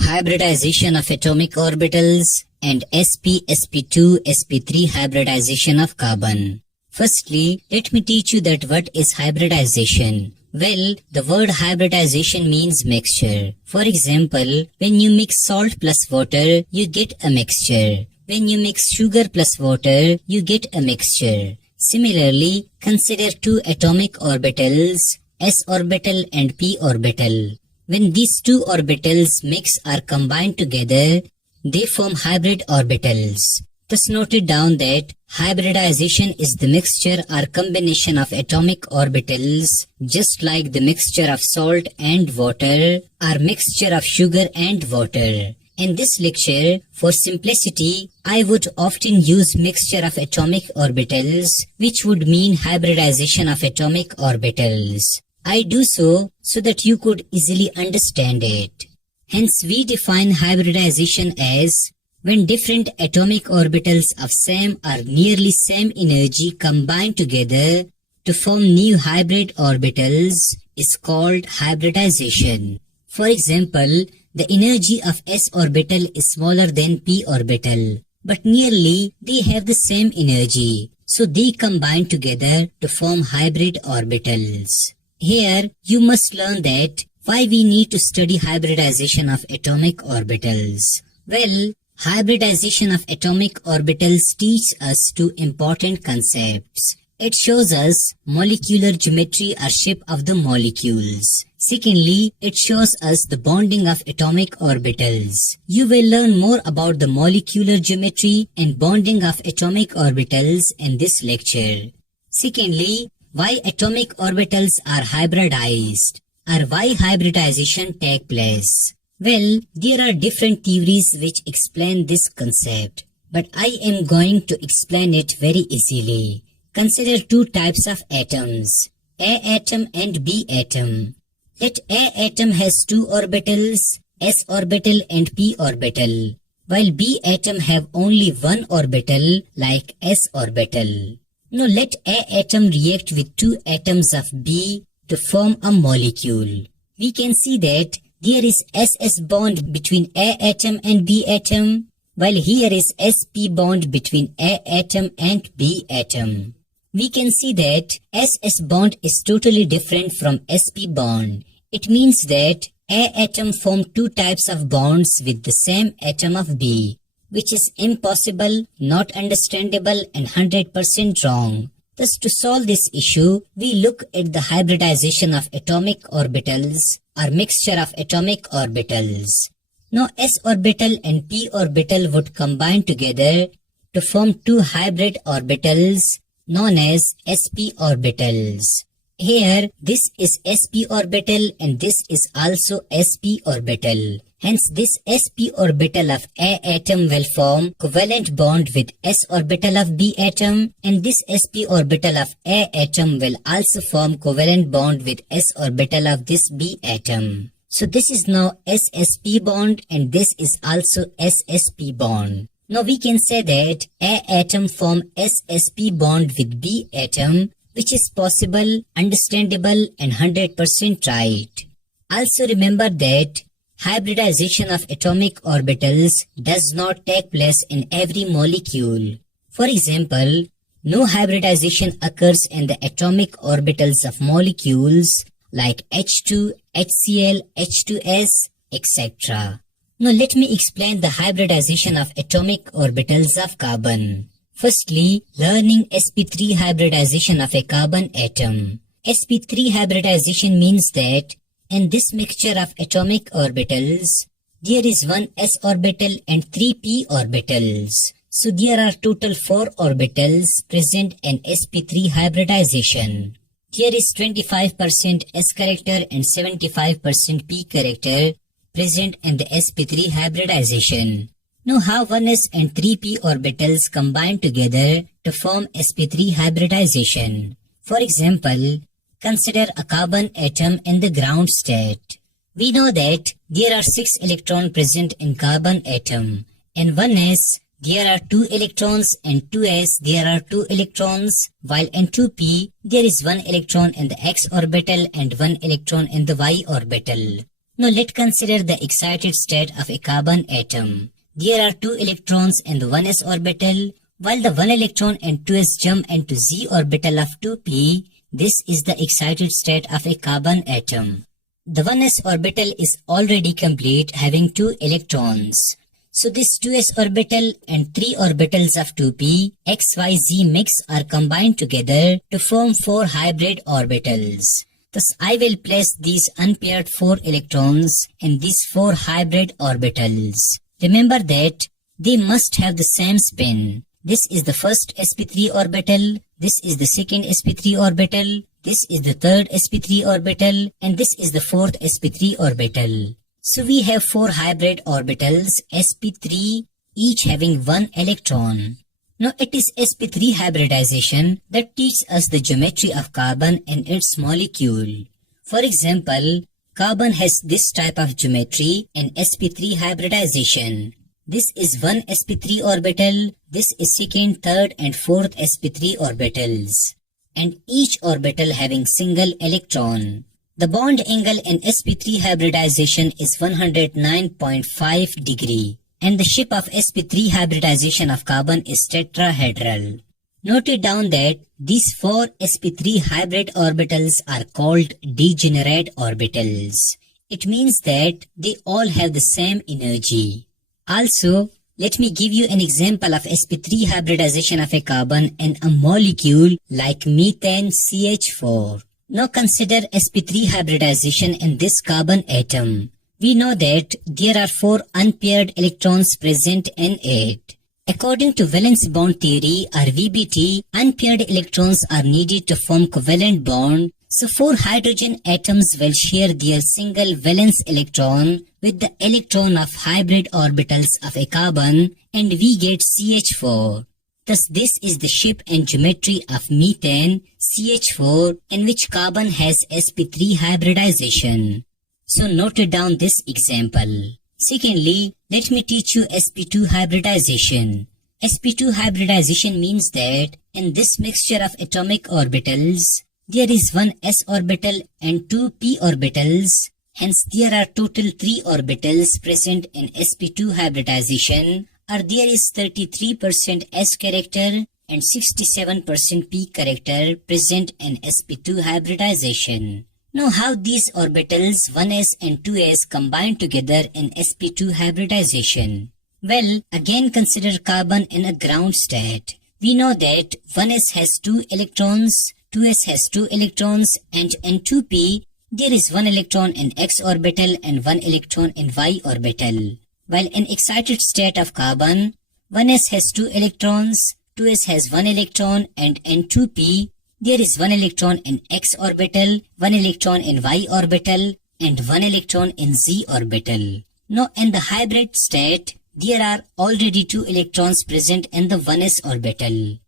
Hybridization of atomic orbitals and sp-sp2 sp3 hybridization of carbon. Firstly, let me teach you that what is hybridization. Well, the word hybridization means mixture. For example, when you mix salt plus water, you get a mixture. When you mix sugar plus water, you get a mixture. Similarly, consider two atomic orbitals, s orbital and p orbital. When these two orbitals mix or combine together, they form hybrid orbitals. Thus note it down that hybridization is the mixture or combination of atomic orbitals, just like the mixture of salt and water or mixture of sugar and water. In this lecture, for simplicity, I would often use mixture of atomic orbitals, which would mean hybridization of atomic orbitals. I do so that you could easily understand it. Hence, we define hybridization as when different atomic orbitals of same or nearly same energy combine together to form new hybrid orbitals is called hybridization. For example, the energy of s orbital is smaller than p orbital, but nearly they have the same energy, so they combine together to form hybrid orbitals. Here, you must learn that why we need to study hybridization of atomic orbitals. Well, hybridization of atomic orbitals teaches us two important concepts. It shows us molecular geometry or shape of the molecules. Secondly, it shows us the bonding of atomic orbitals. You will learn more about the molecular geometry and bonding of atomic orbitals in this lecture. Secondly, why atomic orbitals are hybridized, or why hybridization takes place. Well, there are different theories which explain this concept, but I am going to explain it very easily. Consider two types of atoms, A atom and B atom. Let A atom has two orbitals, s orbital and p orbital, while B atom have only one orbital like s orbital. Now let A atom react with two atoms of B to form a molecule. We can see that there is SS bond between A atom and B atom, while here is sp bond between A atom and B atom. We can see that SS bond is totally different from sp bond. It means that A atom form two types of bonds with the same atom of B, which is impossible, not understandable and 100% wrong. Thus, to solve this issue, we look at the hybridization of atomic orbitals or mixture of atomic orbitals. Now, s orbital and p orbital would combine together to form two hybrid orbitals known as sp orbitals. Here, this is sp orbital and this is also sp orbital. Hence, this sp orbital of A atom will form covalent bond with s orbital of B atom, and this sp orbital of A atom will also form covalent bond with s orbital of this B atom. So this is now ssp bond and this is also ssp bond. Now we can say that A atom form ssp bond with B atom, which is possible, understandable and 100% right. Also remember that hybridization of atomic orbitals does not take place in every molecule. For example, no hybridization occurs in the atomic orbitals of molecules like H2, HCl, H2S, etc. Now let me explain the hybridization of atomic orbitals of carbon. Firstly, learning sp3 hybridization of a carbon atom. sp3 hybridization means that in this mixture of atomic orbitals, there is one s orbital and three p orbitals. So there are total 4 orbitals present in sp3 hybridization. There is 25% s character and 75% p character present in the sp3 hybridization. Now how 1s and 3p orbitals combine together to form sp3 hybridization. For example, consider a carbon atom in the ground state. We know that there are 6 electrons present in carbon atom. In 1s, there are 2 electrons, and 2s, there are 2 electrons, while in 2p, there is 1 electron in the x orbital and 1 electron in the y orbital. Now let's consider the excited state of a carbon atom. There are 2 electrons in the 1s orbital, while the 1 electron and 2s jump into z orbital of 2p. This is the excited state of a carbon atom. The 1s orbital is already complete, having 2 electrons. So this 2s orbital and 3 orbitals of 2p, x, y, z mix are combined together to form 4 hybrid orbitals. Thus I will place these unpaired 4 electrons in these 4 hybrid orbitals. Remember that they must have the same spin. This is the first sp3 orbital, this is the second sp3 orbital, this is the third sp3 orbital, and this is the fourth sp3 orbital. So we have 4 hybrid orbitals, sp3, each having 1 electron. Now it is sp3 hybridization that teaches us the geometry of carbon and its molecule. For example, carbon has this type of geometry in sp3 hybridization. This is 1 sp3 orbital, this is second, third and fourth sp3 orbitals, and each orbital having single electron. The bond angle in sp3 hybridization is 109.5 degree, and the shape of sp3 hybridization of carbon is tetrahedral. Note it down that these 4 sp3 hybrid orbitals are called degenerate orbitals. It means that they all have the same energy. Also, let me give you an example of sp3 hybridization of a carbon in a molecule like methane CH4. Now consider sp3 hybridization in this carbon atom. We know that there are 4 unpaired electrons present in it. According to valence bond theory or VBT, unpaired electrons are needed to form covalent bond. So 4 hydrogen atoms will share their single valence electron with the electron of hybrid orbitals of a carbon, and we get CH4. Thus this is the shape and geometry of methane CH4 in which carbon has sp3 hybridization. So note down this example. Secondly, let me teach you sp2 hybridization. sp2 hybridization means that in this mixture of atomic orbitals, there is 1 s orbital and 2 p orbitals. Hence there are total 3 orbitals present in sp2 hybridization, or there is 33% s character and 67% p character present in sp2 hybridization. Now how these orbitals 1s and 2s combine together in sp2 hybridization? Well, again consider carbon in a ground state. We know that 1s has 2 electrons, 2s has 2 electrons, and in 2p there is 1 electron in x orbital and 1 electron in y orbital. While in excited state of carbon, 1s has 2 electrons, 2s has 1 electron, and in 2p there is 1 electron in x orbital, 1 electron in y orbital, and 1 electron in z orbital. Now in the hybrid state, there are already 2 electrons present in the 1s orbital.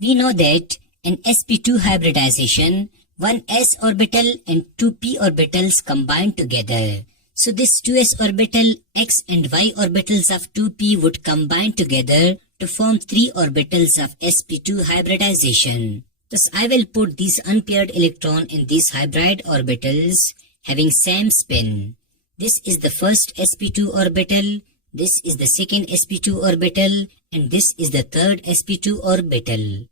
We know that in sp2 hybridization, 1s orbital and 2p orbitals combine together. So this 2s orbital, x and y orbitals of 2p would combine together to form 3 orbitals of sp2 hybridization. Thus I will put these unpaired electron in these hybrid orbitals having same spin. This is the first sp2 orbital, this is the second sp2 orbital, and this is the third sp2 orbital.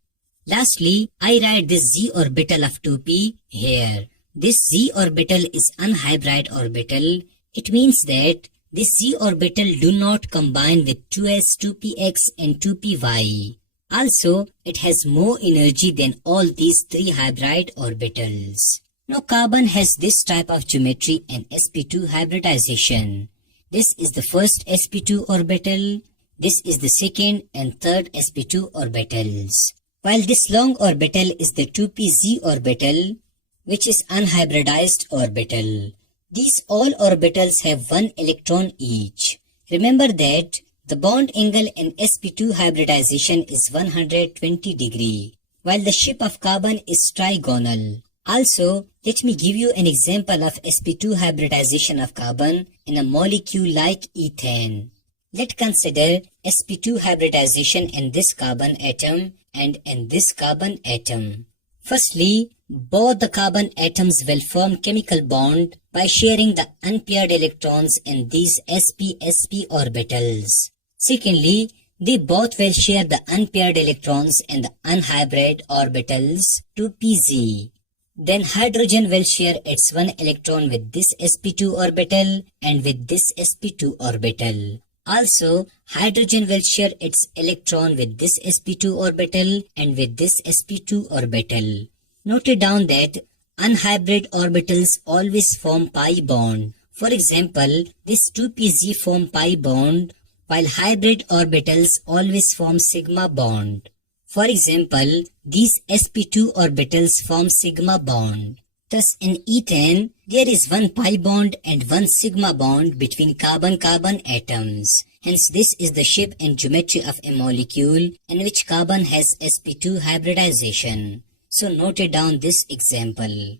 Lastly, I write this z orbital of 2p here. This z orbital is unhybrid orbital. It means that this z orbital do not combine with 2s, 2px and 2py. Also, it has more energy than all these 3 hybrid orbitals. Now carbon has this type of geometry in sp2 hybridization. This is the first sp2 orbital, this is the second and third sp2 orbitals. While this long orbital is the 2pz orbital, which is unhybridized orbital. These all orbitals have 1 electron each. Remember that the bond angle in sp2 hybridization is 120 degree, while the shape of carbon is trigonal. Also, let me give you an example of sp2 hybridization of carbon in a molecule like ethane. Let's consider sp2 hybridization in this carbon atom and in this carbon atom. Firstly, both the carbon atoms will form chemical bond by sharing the unpaired electrons in these sp-sp orbitals. Secondly, they both will share the unpaired electrons in the unhybrid orbitals 2pz. Then hydrogen will share its one electron with this sp2 orbital and with this sp2 orbital. Also, hydrogen will share its electron with this sp2 orbital and with this sp2 orbital. Note down that unhybrid orbitals always form pi bond. For example, this 2pz form pi bond, while hybrid orbitals always form sigma bond. For example, these sp2 orbitals form sigma bond. Thus, in ethane, there is one pi bond and one sigma bond between carbon-carbon atoms. Hence, this is the shape and geometry of a molecule in which carbon has sp2 hybridization. So, note down this example.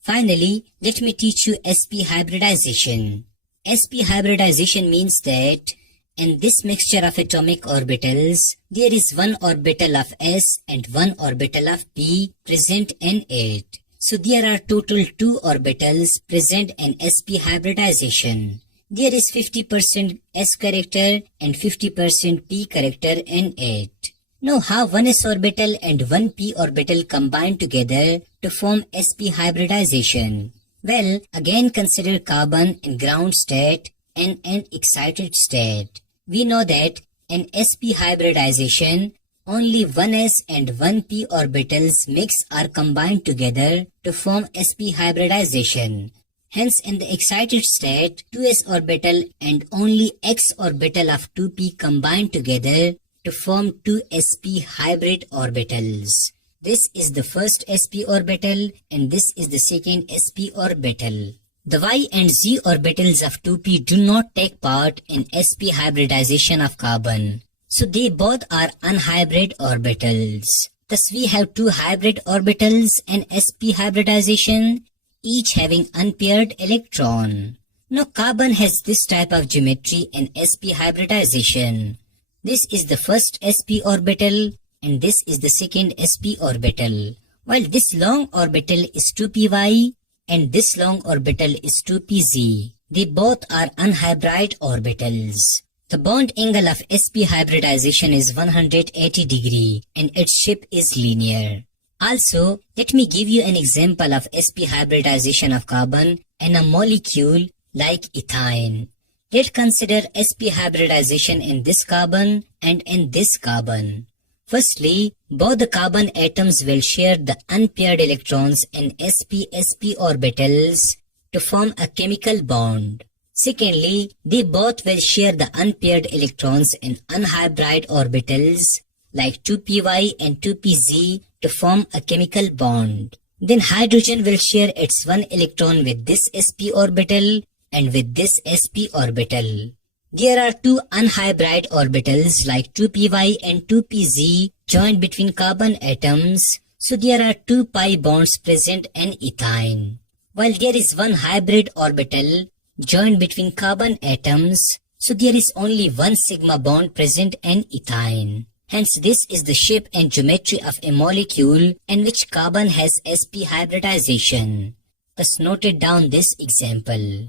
Finally, let me teach you sp hybridization. Sp hybridization means that in this mixture of atomic orbitals, there is one orbital of s and one orbital of p present in it. So there are total 2 orbitals present in sp hybridization. There is 50% s character and 50% p character in it. Now how one s orbital and one p orbital combine together to form sp hybridization? Well, again consider carbon in ground state and an excited state. We know that in sp hybridization, only one s and one p orbitals mix or combine together to form sp hybridization. Hence, in the excited state, 2s orbital and only x orbital of 2p combine together to form 2sp hybrid orbitals. This is the first sp orbital and this is the second sp orbital. The y and z orbitals of 2p do not take part in sp hybridization of carbon. So they both are unhybrid orbitals. Thus we have 2 hybrid orbitals in sp hybridization, each having unpaired electron. Now carbon has this type of geometry in sp hybridization. This is the first sp orbital and this is the second sp orbital. While this long orbital is 2py and this long orbital is 2pz. They both are unhybrid orbitals. The bond angle of sp hybridization is 180 degree and its shape is linear. Also, let me give you an example of sp hybridization of carbon in a molecule like ethane. Let's consider sp hybridization in this carbon and in this carbon. Firstly, both the carbon atoms will share the unpaired electrons in sp-sp orbitals to form a chemical bond. Secondly, they both will share the unpaired electrons in unhybrid orbitals like 2py and 2pz to form a chemical bond. Then hydrogen will share its one electron with this sp orbital and with this sp orbital. There are 2 unhybrid orbitals like 2py and 2pz joined between carbon atoms, so there are 2 pi bonds present in ethane. While there is one hybrid orbital joined between carbon atoms, so there is only one sigma bond present in ethane. Hence, this is the shape and geometry of a molecule in which carbon has sp hybridization. Thus, noted down this example.